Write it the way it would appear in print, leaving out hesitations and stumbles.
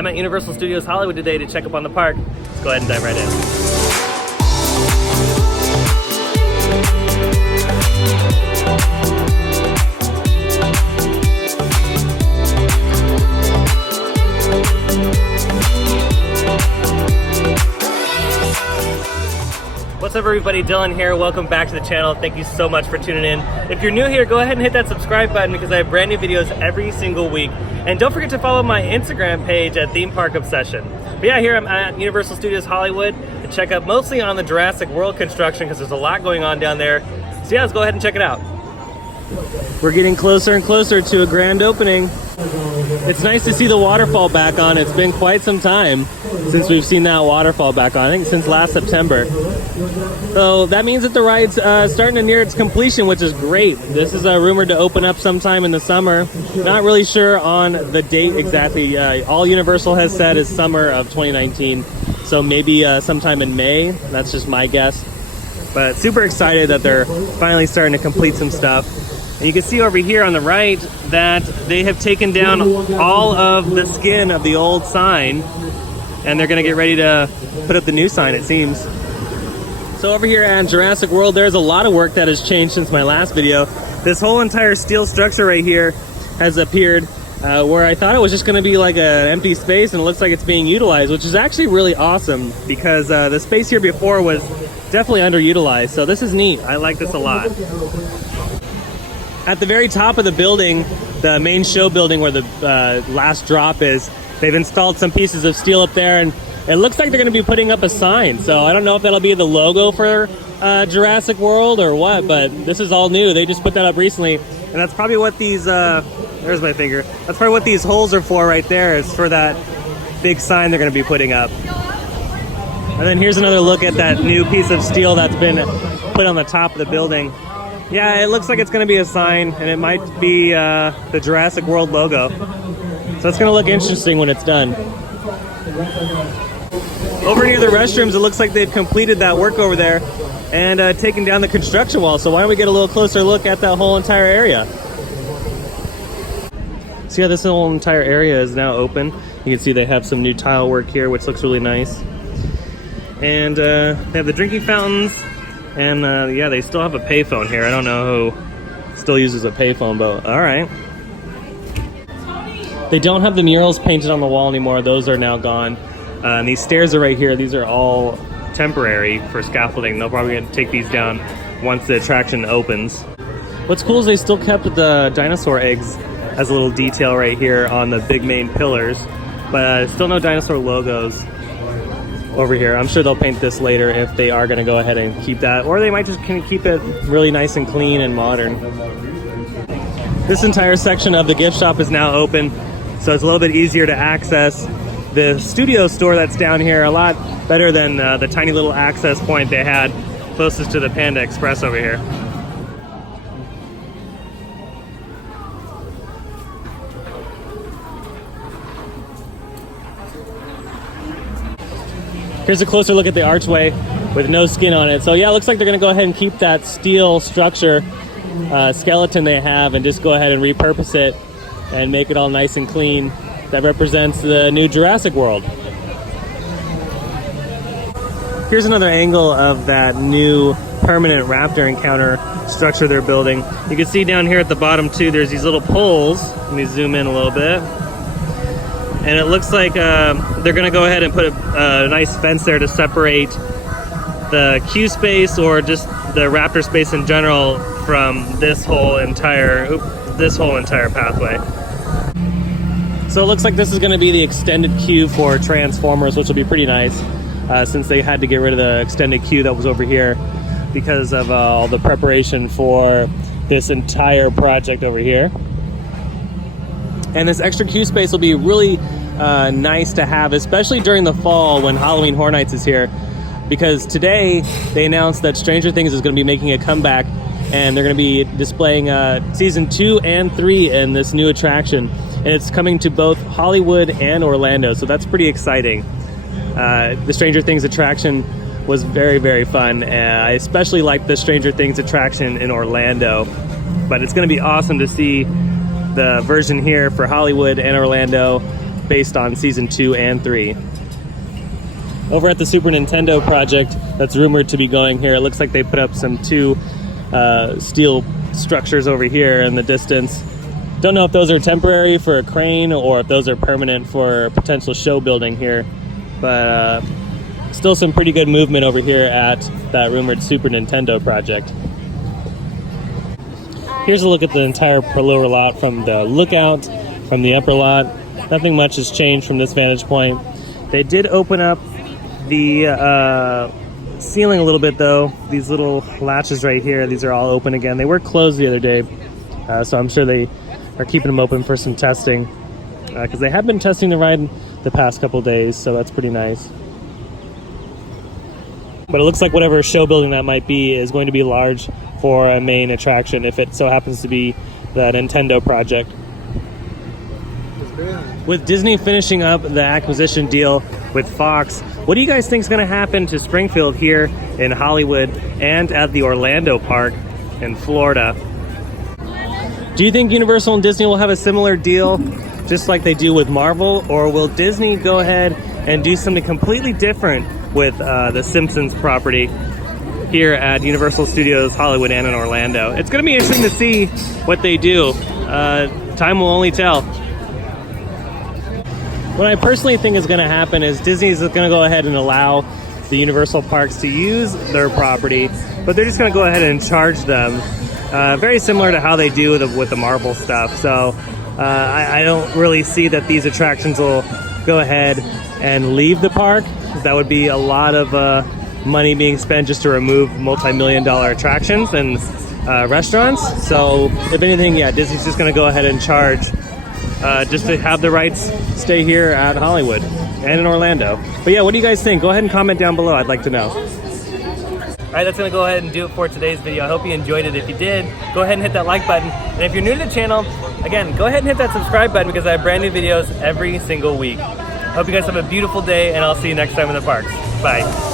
I'm at Universal Studios Hollywood today to check up on the park. Let's go ahead and dive right in. What's up everybody, Dylan here. Welcome back to the channel. Thank you so much for tuning in. If you're new here, go ahead and hit that subscribe button because I have brand new videos every single week. And don't forget to follow my Instagram page at Theme Park Obsession. But yeah, here I'm at Universal Studios Hollywood to check up mostly on the Jurassic World construction because there's a lot going on down there. So yeah, let's go ahead and check it out. We're getting closer and closer to a grand opening. It's nice to see the waterfall back on. It's been quite some time since we've seen that waterfall back on. I think since last September. So that means that the ride's starting to near its completion, which is great. This is rumored to open up sometime in the summer. Not really sure on the date exactly. All Universal has said is summer of 2019. So maybe sometime in May. That's just my guess. But super excited that they're finally starting to complete some stuff. And you can see over here on the right that they have taken down all of the skin of the old sign and they're gonna get ready to put up the new sign, it seems. So over here at Jurassic World, there's a lot of work that has changed since my last video. This whole entire steel structure right here has appeared where I thought it was just gonna be like an empty space, and it looks like it's being utilized, which is actually really awesome because the space here before was definitely underutilized. So this is neat, I like this a lot. At the very top of the building, the main show building where the last drop is, they've installed some pieces of steel up there, and it looks like they're going to be putting up a sign. So I don't know if that'll be the logo for Jurassic World or what, but this is all new. They just put that up recently, and that's probably what these, there's my finger. That's probably what these holes are for right there, is for that big sign they're going to be putting up. And then here's another look at that new piece of steel that's been put on the top of the building. Yeah, it looks like it's going to be a sign, and it might be the Jurassic World logo. So it's going to look interesting when it's done. Over near the restrooms, it looks like they've completed that work over there and taken down the construction wall. So why don't we get a little closer look at that whole entire area? See how this whole entire area is now open? You can see they have some new tile work here, which looks really nice. And they have the drinking fountains. And yeah, they still have a payphone here. I don't know who still uses a payphone, but all right. They don't have the murals painted on the wall anymore. Those are now gone. And these stairs are right here. These are all temporary for scaffolding. They'll probably take these down once the attraction opens. What's cool is they still kept the dinosaur eggs as a little detail right here on the big main pillars, but still no dinosaur logos over here. I'm sure they'll paint this later if they are going to go ahead and keep that, or they might just kind of keep it really nice and clean and modern. This entire section of the gift shop is now open, so it's a little bit easier to access. The studio store that's down here a lot better than the tiny little access point they had closest to the Panda Express over here. Here's a closer look at the archway with no skin on it. So yeah, it looks like they're gonna go ahead and keep that steel structure skeleton they have and just go ahead and repurpose it and make it all nice and clean. That represents the new Jurassic World. Here's another angle of that new permanent Raptor encounter structure they're building. You can see down here at the bottom too, there's these little poles. Let me zoom in a little bit. And it looks like they're gonna go ahead and put a nice fence there to separate the queue space, or just the Raptor space in general, from this whole entire pathway. So it looks like this is gonna be the extended queue for Transformers, which will be pretty nice since they had to get rid of the extended queue that was over here because of all the preparation for this entire project over here. And this extra queue space will be really nice to have, especially during the fall when Halloween Horror Nights is here. Because today they announced that Stranger Things is going to be making a comeback, and they're going to be displaying season 2 and 3 in this new attraction. And it's coming to both Hollywood and Orlando, so that's pretty exciting. The Stranger Things attraction was very, very fun. I especially like the Stranger Things attraction in Orlando, but it's going to be awesome to see the version here for Hollywood and Orlando based on season 2 and 3. Over at the Super Nintendo project that's rumored to be going here, it looks like they put up some 2 steel structures over here in the distance. Don't know if those are temporary for a crane or if those are permanent for potential show building here, but still some pretty good movement over here at that rumored Super Nintendo project. Here's a look at the entire lower lot from the lookout, from the upper lot. Nothing much has changed from this vantage point. They did open up the ceiling a little bit though. These little latches right here, these are all open again. They were closed the other day, so I'm sure they are keeping them open for some testing, because they have been testing the ride the past couple days, so that's pretty nice. But it looks like whatever show building that might be is going to be large for a main attraction, if it so happens to be the Nintendo project. With Disney finishing up the acquisition deal with Fox, what do you guys think is going to happen to Springfield here in Hollywood and at the Orlando park in Florida? Do you think Universal and Disney will have a similar deal just like they do with Marvel, or will Disney go ahead and do something completely different with the Simpsons property here at Universal Studios Hollywood and in Orlando? It's going to be interesting to see what they do. Time will only tell. What I personally think is going to happen is Disney is going to go ahead and allow the Universal parks to use their property, but they're just going to go ahead and charge them, very similar to how they do with the Marvel stuff. So I don't really see that these attractions will go ahead and leave the park. That would be a lot of money being spent just to remove multi-million-dollar attractions and restaurants. So if anything, yeah, Disney's just going to go ahead and charge just to have the rights stay here at Hollywood and in Orlando. But yeah, what do you guys think? Go ahead and comment down below. I'd like to know. All right, that's going to go ahead and do it for today's video. I hope you enjoyed it. If you did, go ahead and hit that like button. And if you're new to the channel, again, go ahead and hit that subscribe button, because I have brand new videos every single week. Hope you guys have a beautiful day, and I'll see you next time in the parks. Bye.